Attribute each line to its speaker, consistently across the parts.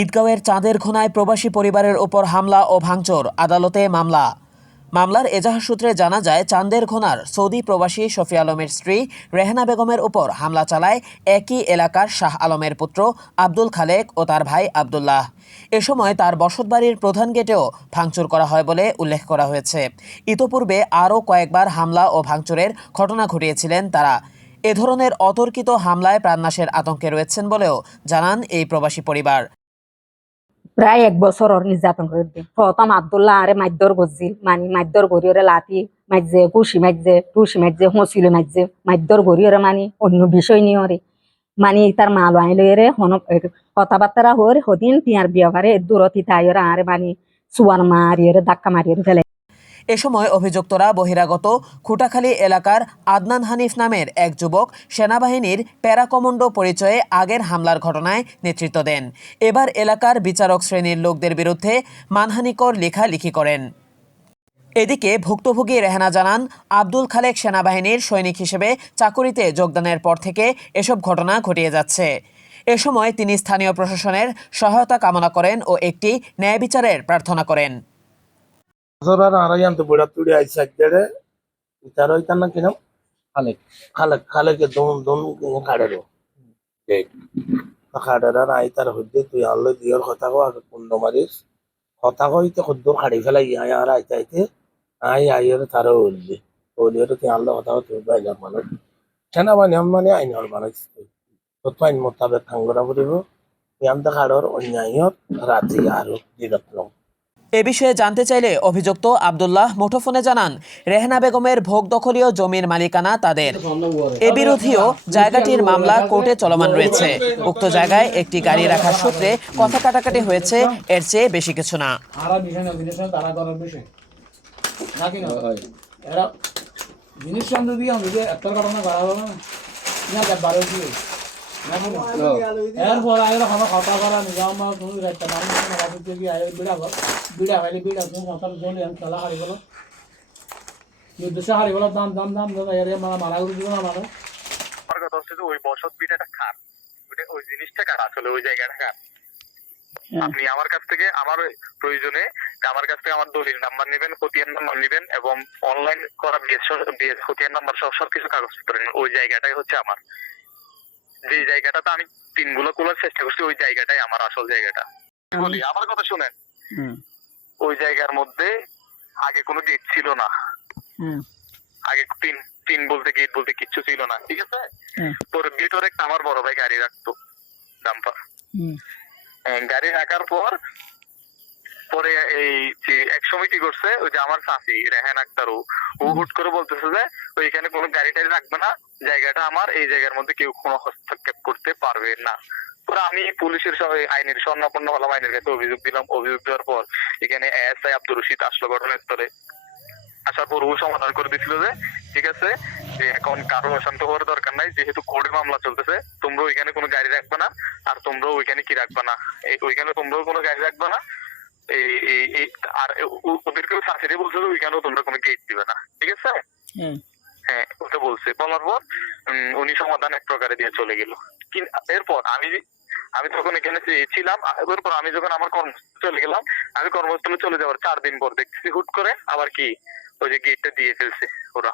Speaker 1: ঈদগাঁওয়ের চাঁদের ঘোনায় প্রবাসী পরিবারের ওপর হামলা ও ভাঙচুর, আদালতে মামলা। মামলার এজাহার সূত্রে জানা যায়, চাঁদের খোনার সৌদি প্রবাসী শফি আলমের স্ত্রী রেহনা বেগমের উপর হামলা চালায় একই এলাকার শাহ আলমের পুত্র আব্দুল খালেক ও তার ভাই আবদুল্লাহ। এ সময় তার বসতবাড়ির প্রধান গেটেও ভাঙচুর করা হয় বলে উল্লেখ করা হয়েছে। ইতোপূর্বে আরও কয়েকবার হামলা ও ভাঙচুরের ঘটনা ঘটিয়েছিলেন তারা। এ ধরনের অতর্কিত হামলায় প্রাণনাশের আতঙ্কে রয়েছেন বলেও জানান এই প্রবাসী পরিবার।
Speaker 2: প্রায় এক বছৰৰ নির্যাতন করে দিয়ে প্রথম আবদুল্লাহ আৰে মাধ্যৰ গজিল মানি মাধ্যৰ গৰিয়ৰে লাঠি মাইজে কুচি মাইজে টুচি মাইজে হুঁচিলে মাইজে গড়ি ওরে মানে অন্য বিষয় নিয়ে ওরে। মানে তার মাল আই লইরে হন কথাবার্তা হর হদিন তিয়ার বিয়াভারে দূরতি তাই ওরা আরে মানি সুয়ার মারিয়রে ধাক্কা মারি ফেলে।
Speaker 1: এ সময় অভিযুক্তরা বহিরাগত খুটাখালী এলাকার আদনান হানিফ নামের এক যুবক সেনাবাহিনীর প্যারাকমান্ডো পরিচয়ে আগের হামলার ঘটনায় নেতৃত্ব দেন। এবার এলাকার বিচারক শ্রেণির লোকদের বিরুদ্ধে মানহানিকর লেখালেখি করেন। এদিকে ভুক্তভোগী রেহানা জানান, আব্দুল খালেক সেনাবাহিনীর সৈনিক হিসেবে চাকুরিতে যোগদানের পর থেকে এসব ঘটনা ঘটিয়ে যাচ্ছে। এ সময় তিনি স্থানীয় প্রশাসনের সহায়তা কামনা করেন ও একটি ন্যায় বিচারের প্রার্থনা করেন।
Speaker 3: To budak tuli ay sakdere itaro itanna kinam
Speaker 4: Khalek.
Speaker 3: khalak ke don don khadaro ঠিক খাডারার আই তার হইতে তুই আনলো দিয়র কথা কো আগে পুণ্য মারিস কথা কইতে খুদ্দুর খাড়ি ফেলাই আই আর আইতে আইতে আই আইয়ের তারও উঠবে ওলিয়র তুই আনলো কথা কো তুই বাইলার মানুষ সেনাবাহিনী আম মানে আইনর মানুষ তো তো আইন মোতাবেক খাঙ্গরা করিব তুই আমতে খাড়র অন্যায়ত রাতি আরও দিনত লম
Speaker 1: এ বিষয়ে জানতে চাইলে অভিযুক্ত আবদুল্লাহ মুঠোফোনে জানান রেহনা বেগমের ভোগ দখলীয় জমির মালিকানা তাদের। এ বিরোধীও জায়গাটির মামলা কোর্টে চলমান রয়েছে। উক্ত জায়গায় একটি গাড়ি রাখার সূত্রে কথা কাটাকাটি হয়েছে এর চেয়ে বেশি কিছু না।
Speaker 5: জিনিস আমি যে একটা ঘটনা বাড়াবো না। না বারো দিয়ে এরপর আগে কোনো কথা করা নিজাম বা তুমি রাখতে মানুষ অফিস থেকে আগে বিড়া ঘর বিড়া খাইলে বিড়া তুমি কথা জলে আমি খেলা হারি গেলো নির্দিষ্ট হারি গেলো দাম দাম দাম দাম এর মারা মারা করে দিব না মানুষ
Speaker 6: আমার কথা হচ্ছে যে ওই বসত বিটাটা খার ওটা ওই জিনিসটা কার আসলে ওই জায়গাটা কার? আপনি আমার কাছ থেকে আমার প্রয়োজনে আমার কাছ থেকে আমার দলিল নাম্বার নেবেন খতিয়ান নাম্বার নেবেন এবং অনলাইন করা বিএস বিএস খতিয়ান নাম্বার সব কিছু কাগজপত্র নেবেন। ওই জায়গাটাই হচ্ছে আমার। যে জায়গাটাতে আমি পিনগুলো খোলার চেষ্টা করছি ওই জায়গাটাই আমার আসল জায়গাটা। বলি আমার কথা শুনেন। ওই জায়গার মধ্যে আগে কোনো গেট ছিল না। আগে পিন পিন বলতে গেট বলতে কিচ্ছু ছিল না ঠিক আছে? তোর ভিতরে আমার বড় ভাই গাড়ি রাখতো ডাম্পার গাড়ি রাখার পর পরে এই যে এক সময় করছে ওই যে আমার চাষি রেহান আক্তার ও হুট করে বলতেছে যে ওইখানে কোনো গাড়ি টাড়ি রাখবে না জায়গাটা আমার এই জায়গার মধ্যে কেউ কোনো হস্তক্ষেপ করতে পারবে না। পরে আমি পুলিশের আইনের স্বর্ণাপন্ন হলাম আইনের কাছে অভিযোগ দিলাম। অভিযোগ দেওয়ার পর এখানে এএসআই আব্দুর রশিদ আসলো ঘটনাস্থলে। আসার পর ও সমাধান করে দিছিল যে ঠিক আছে যে এখন কারও অশান্ত হওয়ার দরকার নাই যেহেতু কোর্টে মামলা চলতেছে তোমরা ওইখানে কোনো গাড়ি রাখবে না আর তোমরা ওইখানে কি রাখবে না? ওইখানে তোমরাও কোনো গাড়ি রাখবে না আর ওদেরকেও শাশুড়ি বলছে যে ওইখানেও তোমরা কোনো গেট দিবে না ঠিক আছে? হ্যাঁ ওটা বলছে। বলার পর উনি সমাধান এক প্রকারে দিয়ে চলে গেল। এরপর আমি আমি তখন এখানে ছিলাম এরপর আমি যখন আমার কর্মস্থলে চলে গেলাম আমি কর্মস্থলে চলে যাওয়ার চার দিন পর দেখছি হুট করে আবার কি ওই যে গেটটা দিয়ে ফেলছে ওরা।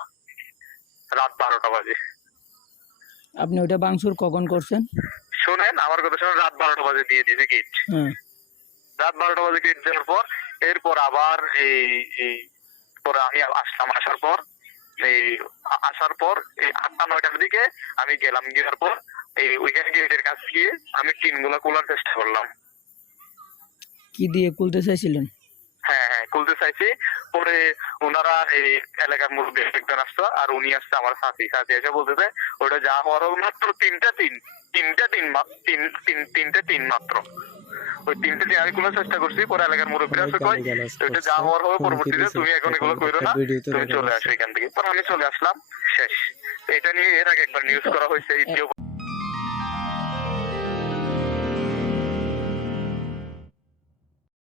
Speaker 6: রাত বারোটা বাজে।
Speaker 4: আপনি ওটা বাংসুর কখন করছেন?
Speaker 6: শোনেন আমার কথা শুনে রাত বারোটা বাজে দিয়ে দিয়েছে গেট রাত বারোটা বাজে গেট দেওয়ার পর এরপর আবার এই পরে আমি আসলাম। আসার পর এই আসার পর এই আটটা নয়টার দিকে আমি গেলাম। গিয়ার পর এই ওইখানে গেটের কাছে গিয়ে আমি টিনগুলা খোলার চেষ্টা করলাম।
Speaker 4: কি দিয়ে খুলতে চাইছিলেন?
Speaker 6: হ্যাঁ হ্যাঁ খুলতে চাইছি। পরে ওনারা এই এলাকার মুরব্বী একজন আসতো আর উনি আসছে আমার সাথী। সাথী এসে বলতেছে ওটা যা হওয়ার মাত্র তিনটা তিন তিনটা তিন তিন তিনটা তিন মাত্র। ওই তিনটে তিন আমি কোনো চেষ্টা করছি পরে এলাকার মুরব্বীরা আছে কয় ওইটা যা হওয়ার হবে পরবর্তীতে তুমি এখন এগুলো করো না তুমি চলে আসো এখান থেকে। পরে আমি চলে আসলাম শেষ। এটা নিয়ে এর আগে একবার নিউজ করা হয়েছে